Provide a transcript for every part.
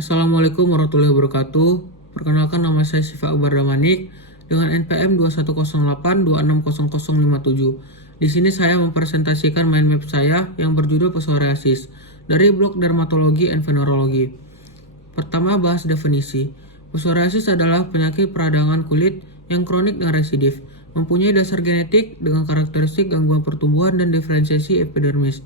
Assalamualaikum warahmatullahi wabarakatuh. Perkenalkan, nama saya Syifa Akbar Damanik dengan NPM 2108260057. Di sini saya mempresentasikan mind map saya yang berjudul psoriasis dari blog Dermatologi and Venerologi. Pertama, bahas definisi. Psoriasis adalah penyakit peradangan kulit yang kronik dan residif, mempunyai dasar genetik dengan karakteristik gangguan pertumbuhan dan diferensiasi epidermis.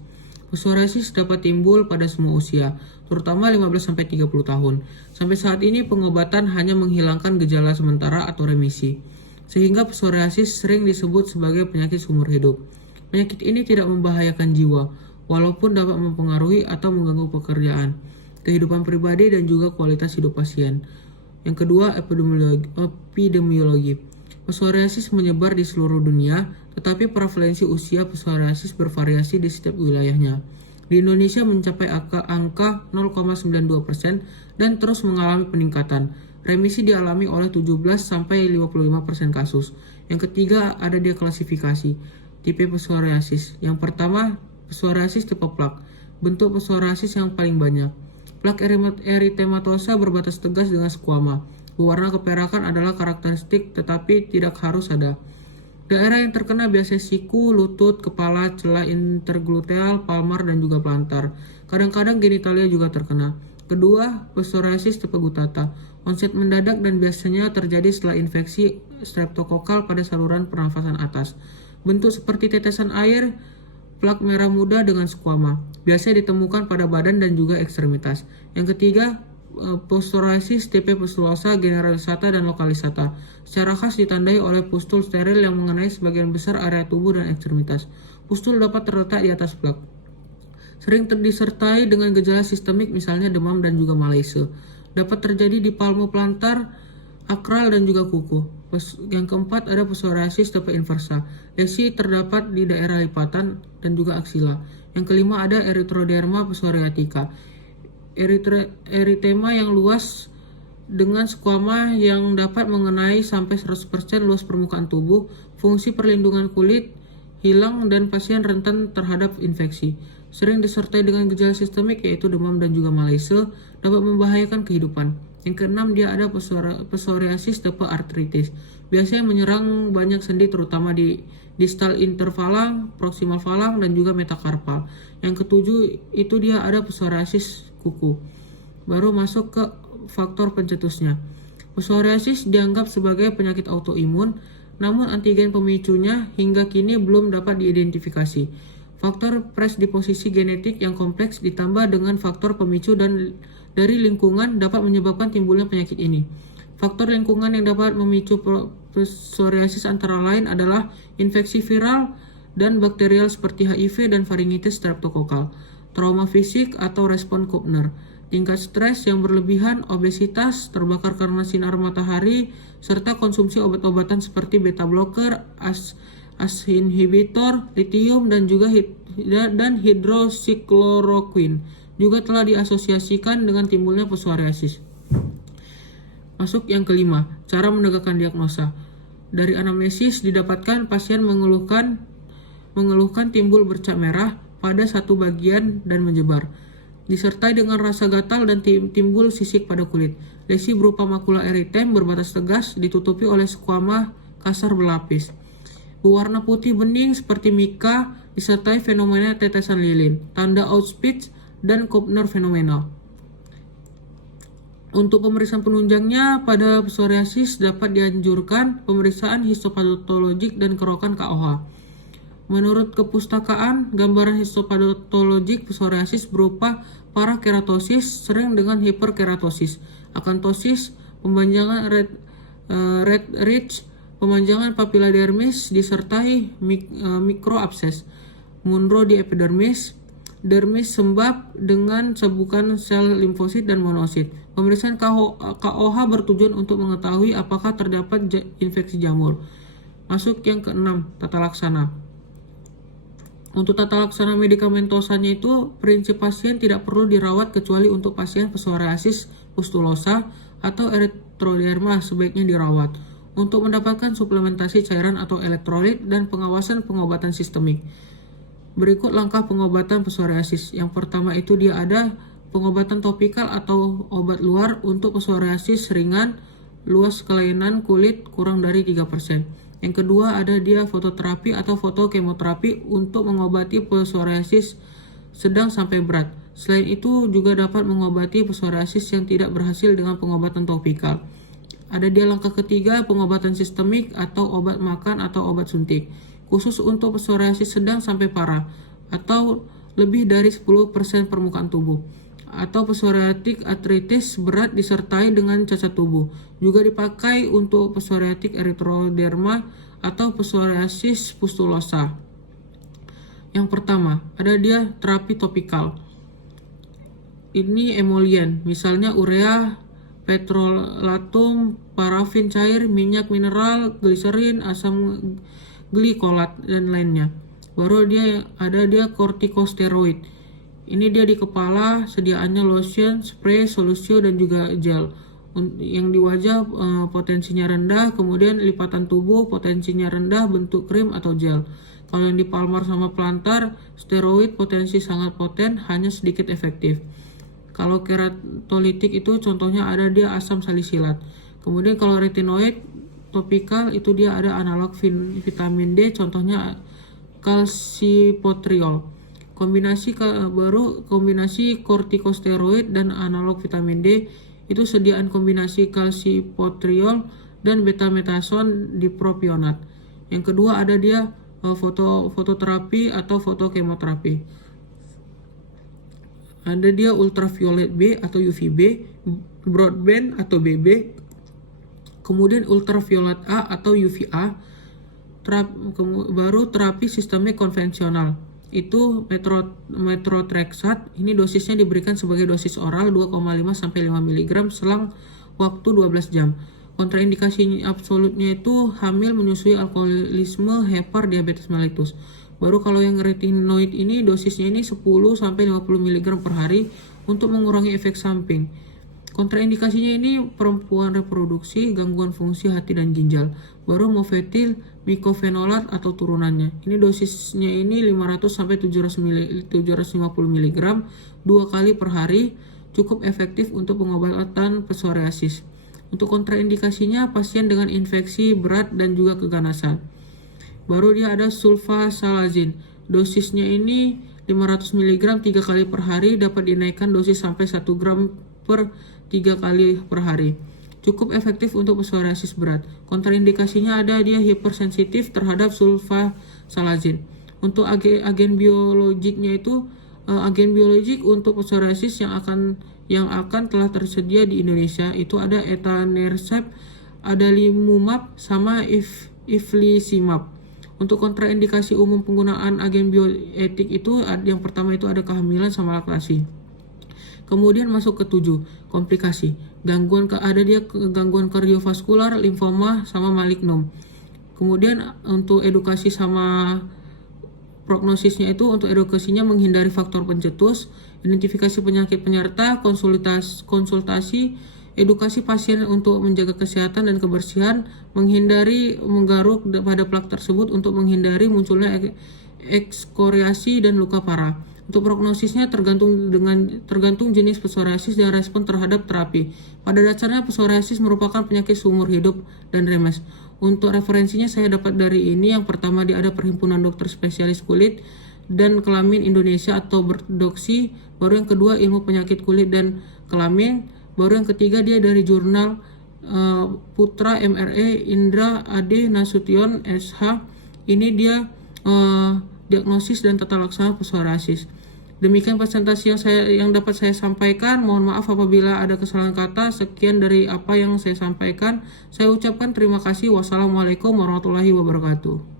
Psoriasis dapat timbul pada semua usia, terutama 15-30 tahun. Sampai saat ini pengobatan hanya menghilangkan gejala sementara atau remisi, sehingga psoriasis sering disebut sebagai penyakit seumur hidup. Penyakit ini tidak membahayakan jiwa, walaupun dapat mempengaruhi atau mengganggu pekerjaan, kehidupan pribadi, dan juga kualitas hidup pasien. Yang kedua, epidemiologi. Psoriasis menyebar di seluruh dunia, tetapi prevalensi usia psoriasis bervariasi di setiap wilayahnya. Di Indonesia mencapai angka 0,92% dan terus mengalami peningkatan. Remisi dialami oleh 17-55% kasus. Yang ketiga, ada dia klasifikasi tipe psoriasis. Yang pertama, psoriasis tipe plak. Bentuk psoriasis yang paling banyak. Plak eritematosa berbatas tegas dengan squama. Warna keperakan adalah karakteristik tetapi tidak harus ada. Daerah yang terkena biasanya siku, lutut, kepala, celah intergluteal, palmar, dan juga plantar. Kadang-kadang genitalia juga terkena. Kedua, psoriasis tipe gutata. Onset mendadak dan biasanya terjadi setelah infeksi streptokokal pada saluran pernafasan atas. Bentuk seperti tetesan air, plak merah muda dengan squama. Biasanya ditemukan pada badan dan juga ekstremitas. Yang ketiga, psoriasis tipe pustulosa generalisata dan lokalisata. Secara khas ditandai oleh pustul steril yang mengenai sebagian besar area tubuh dan ekstremitas. Pustul dapat terletak di atas plak. Sering disertai dengan gejala sistemik misalnya demam dan juga malaise. Dapat terjadi di palmoplantar, akral, dan juga kuku. Yang keempat, ada psoriasis tipe inversa. Lesi terdapat di daerah lipatan dan juga aksila. Yang kelima, ada erythroderma psoriatica. Eritema yang luas dengan squama yang dapat mengenai sampai 100% luas permukaan tubuh. Fungsi perlindungan kulit hilang dan pasien rentan terhadap infeksi. Sering disertai dengan gejala sistemik yaitu demam dan juga malaise, dapat membahayakan kehidupan. Yang keenam, dia ada psoriasis tipe artritis. Biasanya menyerang banyak sendi terutama di distal interfalang, proximal falang, dan juga metakarpal. Yang ketujuh, itu dia ada psoriasis kuku. Baru masuk ke faktor pencetusnya. Psoriasis dianggap sebagai penyakit autoimun, namun antigen pemicunya hingga kini belum dapat diidentifikasi. Faktor predisposisi genetik yang kompleks ditambah dengan faktor pemicu dan dari lingkungan dapat menyebabkan timbulnya penyakit ini. Faktor lingkungan yang dapat memicu psoriasis antara lain adalah infeksi viral dan bakterial seperti HIV dan faringitis streptokokal, trauma fisik atau respon Koppner, tingkat stres yang berlebihan, obesitas, terbakar karena sinar matahari, serta konsumsi obat-obatan seperti beta blocker, ACE inhibitor, lithium, dan juga hidroksikloroquine juga telah diasosiasikan dengan timbulnya psoriasis. Masuk yang kelima, cara menegakkan diagnosa. Dari anamnesis didapatkan pasien mengeluhkan timbul bercak merah pada satu bagian dan menyebar, disertai dengan rasa gatal dan timbul sisik pada kulit. Lesi berupa makula eritem berbatas tegas ditutupi oleh squama kasar berlapis. Berwarna putih bening seperti mika disertai fenomena tetesan lilin, tanda Auspitz dan Koppner fenomena. Untuk pemeriksaan penunjangnya pada psoriasis dapat dianjurkan pemeriksaan histopatologik dan kerokan KOH. Menurut kepustakaan, gambaran histopatologik psoriasis berupa parakeratosis sering dengan hiperkeratosis, akantosis, pempanjangan red ridge, pemanjangan papila dermis disertai mikroabses, munro di epidermis, dermis sembab dengan cabukan sel limfosit dan monosit. Pemeriksaan KOH bertujuan untuk mengetahui apakah terdapat infeksi jamur. Masuk yang keenam, tata laksana. Untuk tata laksana medikamentosanya itu, prinsip pasien tidak perlu dirawat kecuali untuk pasien psoriasis pustulosa atau erythroderma sebaiknya dirawat. Untuk mendapatkan suplementasi cairan atau elektrolit dan pengawasan pengobatan sistemik. Berikut langkah pengobatan psoriasis. Yang pertama itu dia ada pengobatan topikal atau obat luar untuk psoriasis ringan, luas kelainan kulit kurang dari 3%. Yang kedua ada dia fototerapi atau fotokemoterapi untuk mengobati psoriasis sedang sampai berat. Selain itu juga dapat mengobati psoriasis yang tidak berhasil dengan pengobatan topikal. Ada dia langkah ketiga, pengobatan sistemik atau obat makan atau obat suntik, khusus untuk psoriasis sedang sampai parah atau lebih dari 10% permukaan tubuh, atau psoriatic arthritis berat disertai dengan cacat tubuh. Juga dipakai untuk psoriatic erythroderma atau psoriasis pustulosa. Yang pertama, ada dia terapi topikal. Ini emollient, misalnya urea, petrolatum, parafin cair, minyak mineral, gliserin, asam glikolat, dan lainnya. Baru ada dia kortikosteroid. Ini dia di kepala, sediaannya lotion, spray, solusio, dan juga gel. Yang di wajah potensinya rendah, kemudian lipatan tubuh potensinya rendah, bentuk krim atau gel. Kalau yang di palmar sama plantar, steroid potensi sangat poten, hanya sedikit efektif. Kalau keratolitik itu contohnya ada dia asam salisilat. Kemudian kalau retinoid topikal itu dia ada analog vitamin D, contohnya calcipotriol. Kombinasi kortikosteroid dan analog vitamin D itu sediaan kombinasi calcipotriol dan betamethasone dipropionat. Yang kedua ada dia fototerapi atau fotokemoterapi. Ada dia ultraviolet B atau UVB, broadband atau BB, kemudian ultraviolet A atau UVA. Baru terapi sistemik konvensional itu methotrexate. Ini dosisnya diberikan sebagai dosis oral 2,5-5 mg selang waktu 12 jam. Kontraindikasi absolutnya itu hamil, menyusui, alkoholisme, hepar, diabetes mellitus. Baru kalau yang retinoid ini dosisnya ini 10-50 mg per hari untuk mengurangi efek samping. Kontraindikasinya ini perempuan reproduksi, gangguan fungsi hati dan ginjal. Baru mofetil, mycophenolate atau turunannya. Ini dosisnya ini 500-750 mg 2 kali per hari, cukup efektif untuk pengobatan psoriasis. Untuk kontraindikasinya pasien dengan infeksi berat dan juga keganasan. Baru dia ada sulfasalazin. Dosisnya ini 500 mg 3 kali per hari, dapat dinaikkan dosis sampai 1 gram per 3 kali per hari. Cukup efektif untuk psoriasis berat. Kontraindikasinya ada dia hipersensitif terhadap sulfasalazin. Untuk agen biologiknya itu agen biologik untuk psoriasis yang akan telah tersedia di Indonesia itu ada etanercept, adalimumab, sama iflisimab. Untuk kontraindikasi umum penggunaan agen bioetik itu yang pertama itu ada kehamilan sama laktasi. Kemudian masuk ke 7, komplikasi. Ada dia gangguan kardiovaskular, limfoma sama malignum. Kemudian untuk edukasi sama prognosisnya itu, untuk edukasinya menghindari faktor pencetus, identifikasi penyakit penyerta, konsultasi, edukasi pasien untuk menjaga kesehatan dan kebersihan, menghindari menggaruk pada plak tersebut untuk menghindari munculnya ekskoriasi dan luka parah. Untuk prognosisnya tergantung jenis psoriasis dan respon terhadap terapi. Pada dasarnya psoriasis merupakan penyakit seumur hidup dan remes. Untuk referensinya saya dapat dari ini. Yang pertama dia ada Perhimpunan Dokter Spesialis Kulit dan Kelamin Indonesia atau Berdoksi. Baru yang kedua Ilmu Penyakit Kulit dan Kelamin. Baru yang ketiga dia dari jurnal Putra MRE Indra Ade Nasution SH. Ini dia diagnosis dan tata laksana psoriasis. Demikian presentasi yang dapat saya sampaikan. Mohon maaf apabila ada kesalahan kata. Sekian dari apa yang saya sampaikan. Saya ucapkan terima kasih. Wassalamualaikum warahmatullahi wabarakatuh.